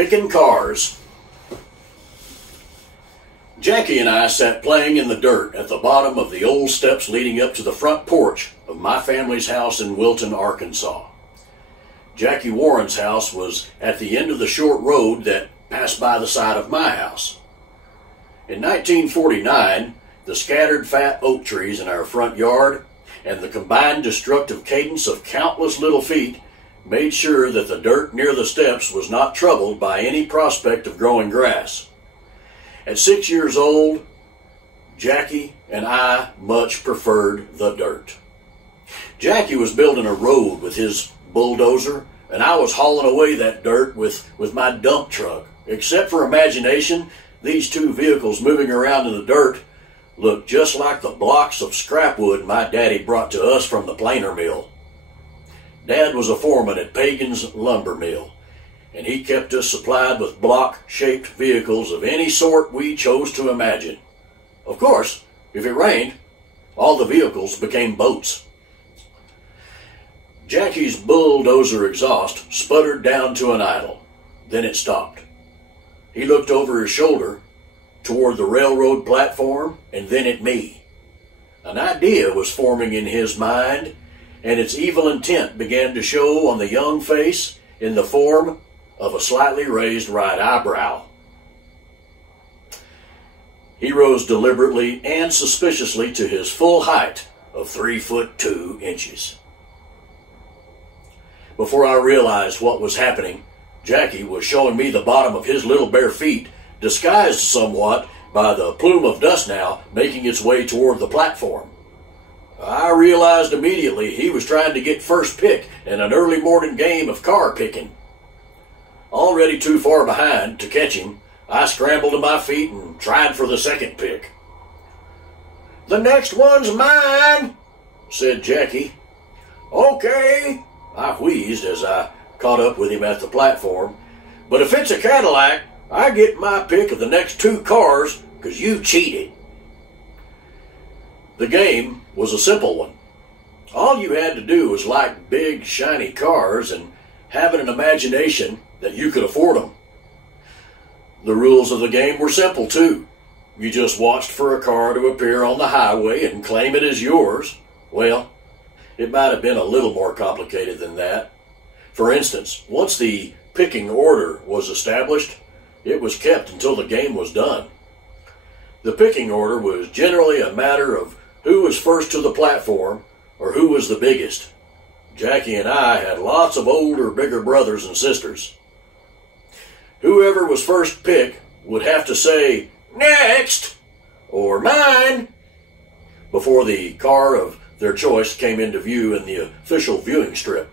Picking cars. Jackie and I sat playing in the dirt at the bottom of the old steps leading up to the front porch of my family's house in Wilton, Arkansas. Jackie Warren's house was at the end of the short road that passed by the side of my house. In 1949, the scattered fat oak trees in our front yard and the combined destructive cadence of countless little feet made sure that the dirt near the steps was not troubled by any prospect of growing grass. At 6 years old, Jackie and I much preferred the dirt. Jackie was building a road with his bulldozer, and I was hauling away that dirt with my dump truck. Except for imagination, these two vehicles moving around in the dirt looked just like the blocks of scrap wood my daddy brought to us from the planer mill. Dad was a foreman at Pagan's lumber mill, and he kept us supplied with block-shaped vehicles of any sort we chose to imagine. Of course, if it rained, all the vehicles became boats. Jackie's bulldozer exhaust sputtered down to an idle. Then it stopped. He looked over his shoulder toward the railroad platform and then at me. An idea was forming in his mind, and its evil intent began to show on the young face in the form of a slightly raised right eyebrow. He rose deliberately and suspiciously to his full height of 3'2". Before I realized what was happening, Jackie was showing me the bottom of his little bare feet, disguised somewhat by the plume of dust now making its way toward the platform. I realized immediately he was trying to get first pick in an early morning game of car picking. Already too far behind to catch him, I scrambled to my feet and tried for the second pick. "The next one's mine," said Jackie. "Okay," I wheezed as I caught up with him at the platform. "But if it's a Cadillac, I get my pick of the next two cars because you cheated." The game was a simple one. All you had to do was like big, shiny cars and having an imagination that you could afford them. The rules of the game were simple, too. You just watched for a car to appear on the highway and claim it as yours. Well, it might have been a little more complicated than that. For instance, once the picking order was established, it was kept until the game was done. The picking order was generally a matter of who was first to the platform or who was the biggest. Jackie and I had lots of older, bigger brothers and sisters. Whoever was first pick would have to say, "Next," or "Mine," before the car of their choice came into view in the official viewing strip.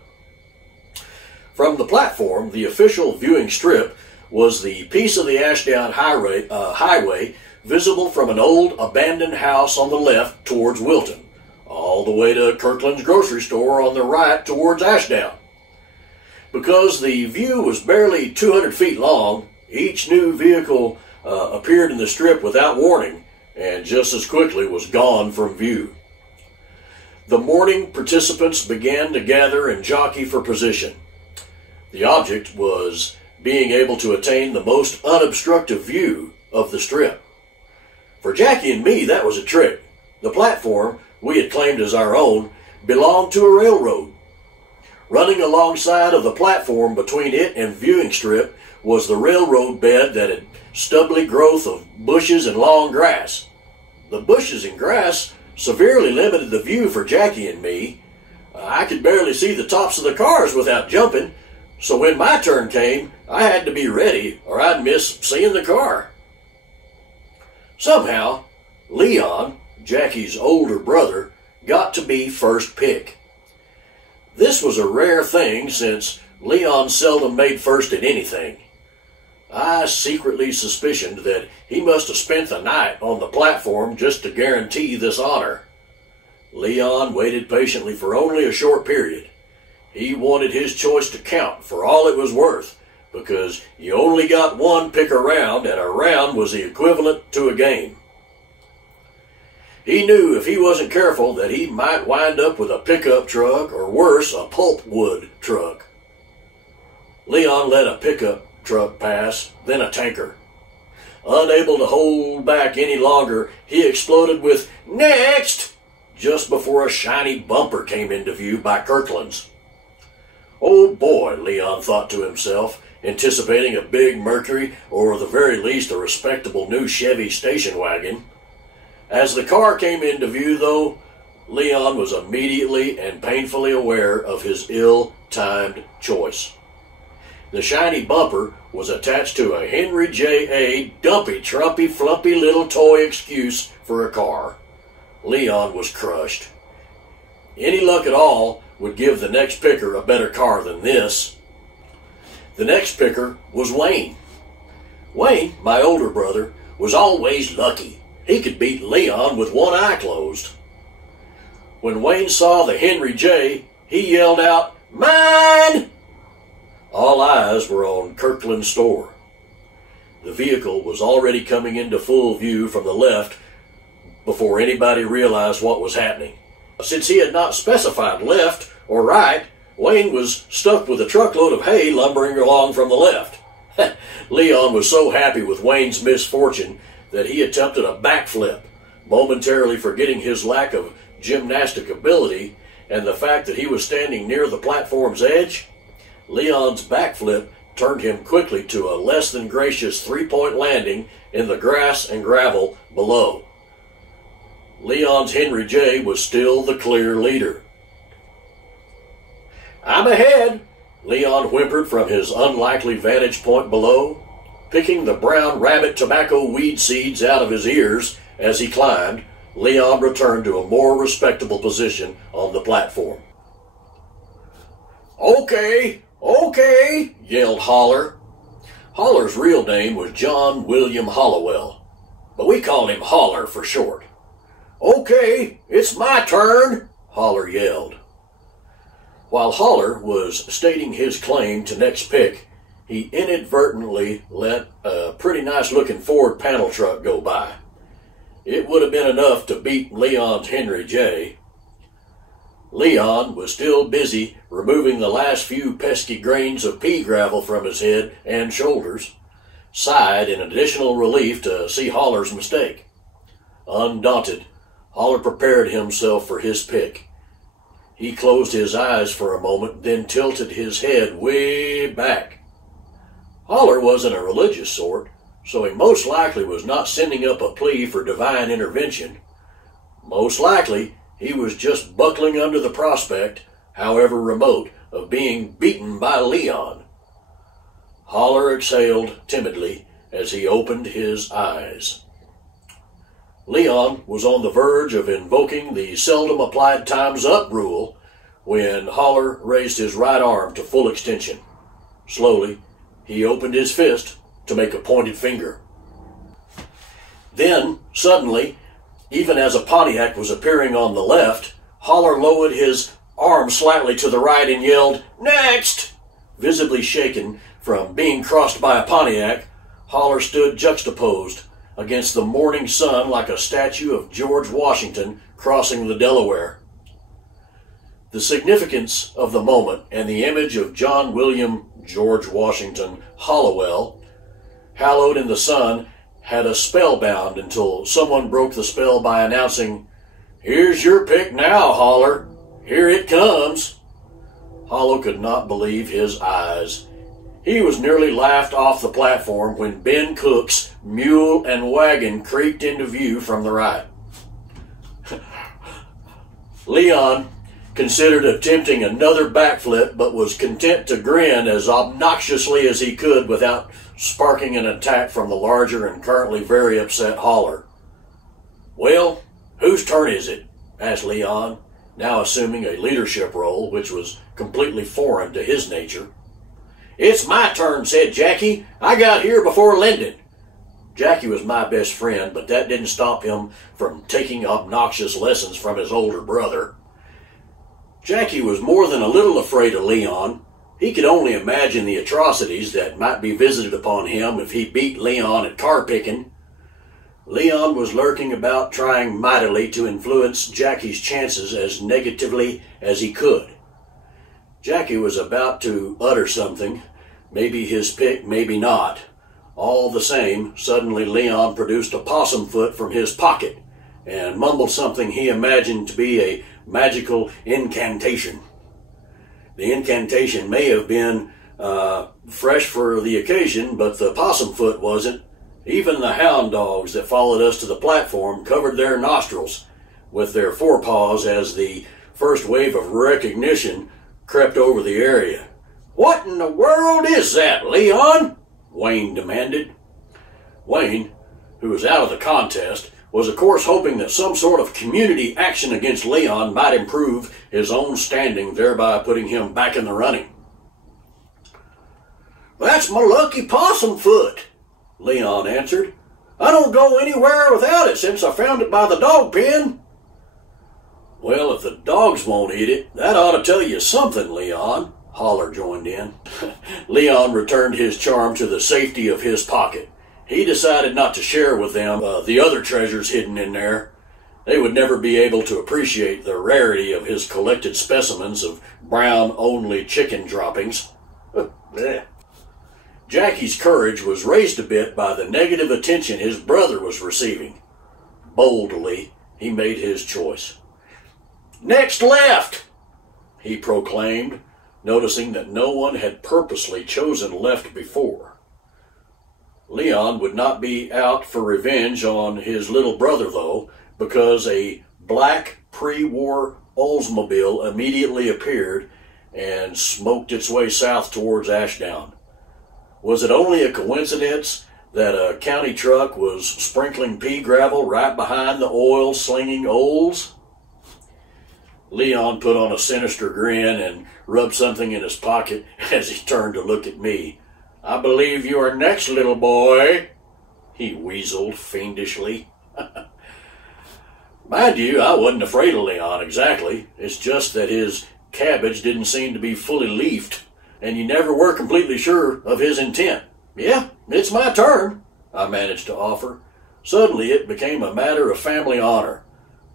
From the platform, the official viewing strip was the piece of the Ashdown highway visible from an old abandoned house on the left towards Wilton, all the way to Kirkland's grocery store on the right towards Ashdown. Because the view was barely 200 feet long, each new vehicle appeared in the strip without warning and just as quickly was gone from view. The morning participants began to gather and jockey for position. The object was being able to attain the most unobstructive view of the strip. For Jackie and me, that was a trick. The platform we had claimed as our own belonged to a railroad. Running alongside of the platform between it and viewing strip was the railroad bed that had stubbly growth of bushes and long grass. The bushes and grass severely limited the view for Jackie and me. I could barely see the tops of the cars without jumping, so when my turn came, I had to be ready or I'd miss seeing the car. Somehow, Leon, Jackie's older brother, got to be first pick. This was a rare thing since Leon seldom made first at anything. I secretly suspicioned that he must have spent the night on the platform just to guarantee this honor. Leon waited patiently for only a short period. He wanted his choice to count for all it was worth, because you only got one pick a round, and a round was the equivalent to a game. He knew if he wasn't careful that he might wind up with a pickup truck, or worse, a pulpwood truck. Leon let a pickup truck pass, then a tanker. Unable to hold back any longer, he exploded with "Next!" just before a shiny bumper came into view by Kirkland's. Oh boy, Leon thought to himself, anticipating a big Mercury or the very least a respectable new Chevy station wagon. As the car came into view, though, Leon was immediately and painfully aware of his ill-timed choice. The shiny bumper was attached to a Henry J.A. dumpy, trumpy, flumpy little toy excuse for a car. Leon was crushed. Any luck at all would give the next picker a better car than this. The next picker was Wayne. Wayne, my older brother, was always lucky. He could beat Leon with one eye closed. When Wayne saw the Henry J., he yelled out, "Mine!" All eyes were on Kirkland's store. The vehicle was already coming into full view from the left before anybody realized what was happening. Since he had not specified left or right, Wayne was stuck with a truckload of hay lumbering along from the left. Leon was so happy with Wayne's misfortune that he attempted a backflip, momentarily forgetting his lack of gymnastic ability and the fact that he was standing near the platform's edge. Leon's backflip turned him quickly to a less than gracious three-point landing in the grass and gravel below. Leon's Henry J. was still the clear leader. "I'm ahead," Leon whimpered from his unlikely vantage point below, picking the brown rabbit tobacco weed seeds out of his ears as he climbed. Leon returned to a more respectable position on the platform. "Okay, okay," yelled Holler. Holler's real name was John William Hollowell, but we called him Holler for short. "Okay, it's my turn," Holler yelled. While Holler was stating his claim to next pick, he inadvertently let a pretty nice-looking Ford panel truck go by. It would have been enough to beat Leon's Henry J. Leon was still busy removing the last few pesky grains of pea gravel from his head and shoulders, sighed in additional relief to see Holler's mistake. Undaunted, Holler prepared himself for his pick. He closed his eyes for a moment, then tilted his head way back. Holler wasn't a religious sort, so he most likely was not sending up a plea for divine intervention. Most likely, he was just buckling under the prospect, however remote, of being beaten by Leon. Holler exhaled timidly as he opened his eyes. Leon was on the verge of invoking the seldom applied time's up rule when Holler raised his right arm to full extension. Slowly, he opened his fist to make a pointed finger. Then, suddenly, even as a Pontiac was appearing on the left, Holler lowered his arm slightly to the right and yelled, "Next!" Visibly shaken from being crossed by a Pontiac, Holler stood juxtaposed against the morning sun like a statue of George Washington crossing the Delaware. The significance of the moment and the image of John William George Washington Hollowell, hallowed in the sun, had us spellbound until someone broke the spell by announcing, "Here's your pick now, Holler. Here it comes." Hollow could not believe his eyes. He was nearly laughed off the platform when Ben Cook's mule and wagon creaked into view from the right. Leon considered attempting another backflip, but was content to grin as obnoxiously as he could without sparking an attack from the larger and currently very upset Holler. "Well, whose turn is it?" asked Leon, now assuming a leadership role which was completely foreign to his nature. "It's my turn," said Jackie. "I got here before Lyndon." Jackie was my best friend, but that didn't stop him from taking obnoxious lessons from his older brother. Jackie was more than a little afraid of Leon. He could only imagine the atrocities that might be visited upon him if he beat Leon at car picking. Leon was lurking about, trying mightily to influence Jackie's chances as negatively as he could. Jackie was about to utter something, Maybe his pick, maybe not. All the same, suddenly Leon produced a possum foot from his pocket and mumbled something he imagined to be a magical incantation. The incantation may have been fresh for the occasion, but the possum foot wasn't. Even the hound dogs that followed us to the platform covered their nostrils with their forepaws as the first wave of recognition crept over the area. "What in the world is that, Leon?" Wayne demanded. Wayne, who was out of the contest, was of course hoping that some sort of community action against Leon might improve his own standing, thereby putting him back in the running. "That's my lucky possum foot," Leon answered. "I don't go anywhere without it since I found it by the dog pen." "Well, if the dogs won't eat it, that ought to tell you something, Leon," Holler joined in. Leon returned his charm to the safety of his pocket. He decided not to share with them the other treasures hidden in there. They would never be able to appreciate the rarity of his collected specimens of brown-only chicken droppings. Jackie's courage was raised a bit by the negative attention his brother was receiving. Boldly, he made his choice. "Next left," he proclaimed, noticing that no one had purposely chosen left before. Leon would not be out for revenge on his little brother, though, because a black pre-war Oldsmobile immediately appeared and smoked its way south towards Ashdown. Was it only a coincidence that a county truck was sprinkling pea gravel right behind the oil-slinging Olds? Leon put on a sinister grin and rubbed something in his pocket as he turned to look at me. "I believe you are next, little boy," he weaseled fiendishly. Mind you, I wasn't afraid of Leon exactly. It's just that his cabbage didn't seem to be fully leafed, and you never were completely sure of his intent. "Yeah, it's my turn," I managed to offer. Suddenly it became a matter of family honor.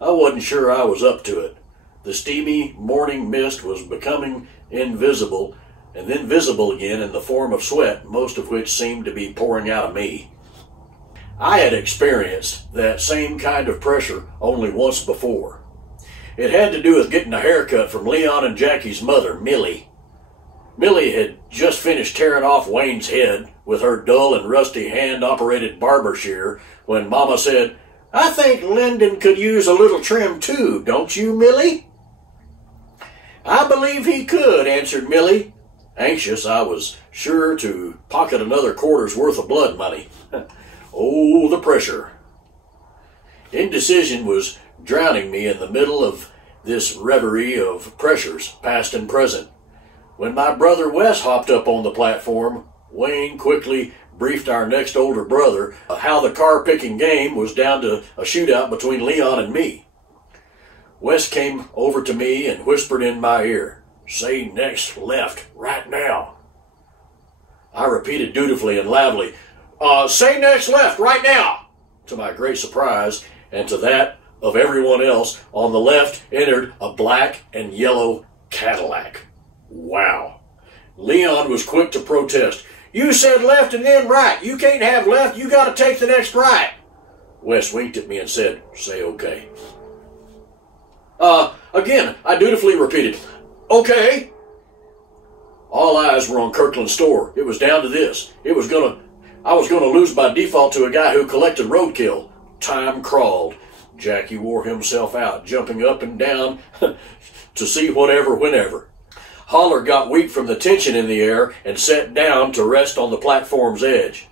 I wasn't sure I was up to it. The steamy morning mist was becoming invisible, and then visible again in the form of sweat, most of which seemed to be pouring out of me. I had experienced that same kind of pressure only once before. It had to do with getting a haircut from Leon and Jackie's mother, Millie. Millie had just finished tearing off Wayne's head with her dull and rusty hand-operated barber shear when Mama said, "I think Lyndon could use a little trim too, don't you, Millie?" "I believe he could," answered Millie, anxious, I was sure, to pocket another quarter's worth of blood money. Oh, the pressure. Indecision was drowning me in the middle of this reverie of pressures, past and present. When my brother Wes hopped up on the platform, Wayne quickly briefed our next older brother how the car-picking game was down to a shootout between Leon and me. Wes came over to me and whispered in my ear, "Say next left, right now." I repeated dutifully and loudly, "Say next left, right now." To my great surprise, and to that of everyone else, on the left entered a black and yellow Cadillac. Wow. Leon was quick to protest. "You said left and then right. You can't have left. You got to take the next right." Wes winked at me and said, "Say okay." Again, I dutifully repeated, "Okay." All eyes were on Kirkland's store. It was down to this. I was gonna lose by default to a guy who collected roadkill. Time crawled. Jackie wore himself out, jumping up and down to see whatever, whenever. Holler got weak from the tension in the air and sat down to rest on the platform's edge.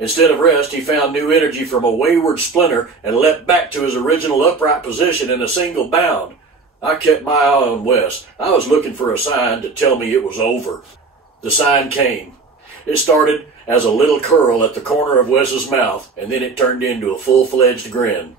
Instead of rest, he found new energy from a wayward splinter and leapt back to his original upright position in a single bound. I kept my eye on Wes. I was looking for a sign to tell me it was over. The sign came. It started as a little curl at the corner of Wes's mouth, and then it turned into a full-fledged grin.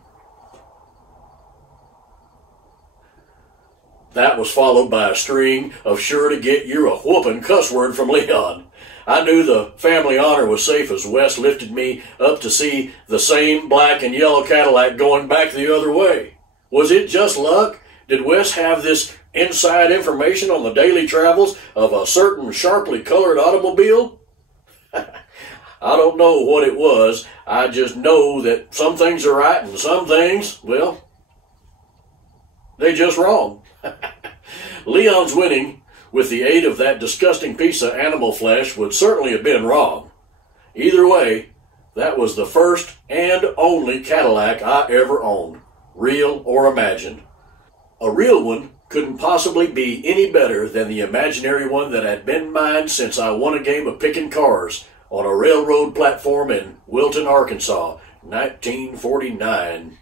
That was followed by a string of sure-to-get-you-a-whoopin' cuss word from Leon. I knew the family honor was safe as Wes lifted me up to see the same black and yellow Cadillac going back the other way. Was it just luck? Did Wes have this inside information on the daily travels of a certain sharply colored automobile? I don't know what it was. I just know that some things are right and some things, well, they just wrong. Leon's winning with the aid of that disgusting piece of animal flesh would certainly have been wrong. Either way, that was the first and only Cadillac I ever owned, real or imagined. A real one couldn't possibly be any better than the imaginary one that had been mine since I won a game of picking cars on a railroad platform in Wilton, Arkansas, 1949.